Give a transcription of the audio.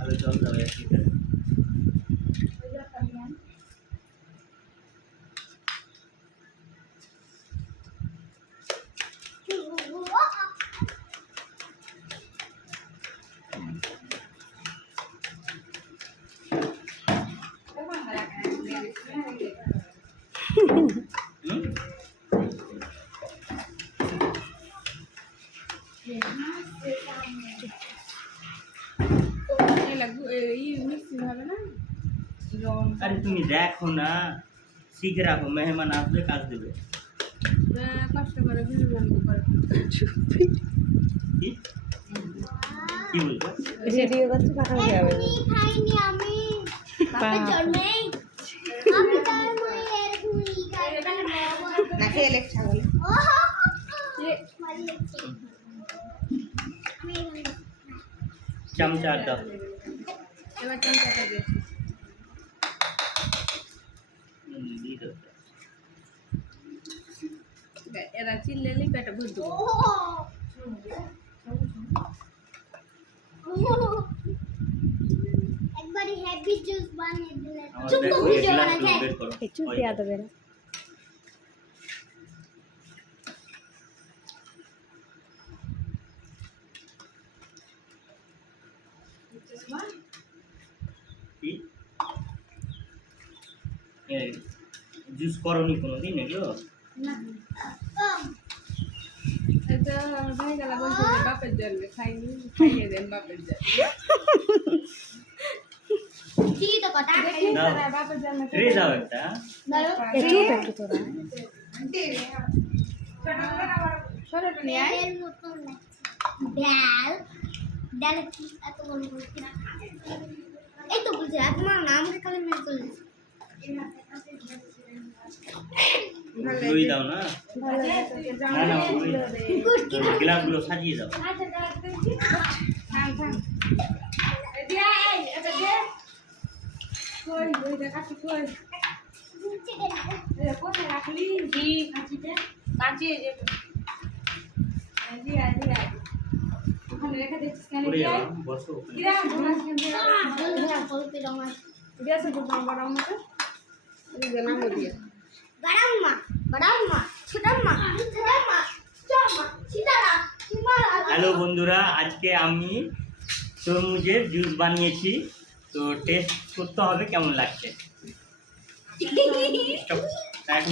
আলো জল দাও এক লিটার। अरे तुम देखो ना सीख रखो मेहमान আসবে কাজ দেবে কষ্ট করে বিনোদন করে কি কি বলছো ভিডিও করতে পাঠানো যাবে আমি খাইনি আমি বাপের জন্যে আমি তার মনে এরকমই খাই না খেয়ে লেখ ছাগল মারি লেগেছে আমি চামচা দাও এবার চামচাটা দে দিয়ে দাও এরা চিল্লেলি পেটে ভরে দেবো একবারই হ্যাপি জুস বানিয়ে দিলে আমার চুপ দেখো ভিডিও এগুলা বানাই বের করো একটু দেয়া দেবে না কি এই জুস করনি কোনোদিন এগুলো এটা আমার ভাই গেলা বলছে যে বাপের জন্য খাইনি খাইয়ে দেন বাপের জন্য ঠিকই তো কথা দেখি দাও। তারা বাপের জন্য ট্রে দাও একটা একটু তোরা ছোটটা নিয়ে আয় ডালের মতন লাগছে ডাল কি এত বড় বলছি না এই তো বুঝছি তোমার নাম কালে মেরে চলেছে ওই দাও না না না ওই গ্লাসগুলো সাজিয়ে দাও থাম থাম দিয়া এই এটা দে কই ওই দেখা কই এটা কোথায় রাখলি জি কাঁচি এই যে জি আজ ওখানে রেখে দিচ্ছিস কেন ওরে কি বাবা, বসো ওখানে। কিরা ঘোড়া কেন দিয়েছে তো বড় মতো এই যে নাম দিয়ে হ্যালো বন্ধুরা, আজকে আমি তরমুজের জুস বানিয়েছি, তো টেস্ট করতে হবে কেমন লাগছে। এখন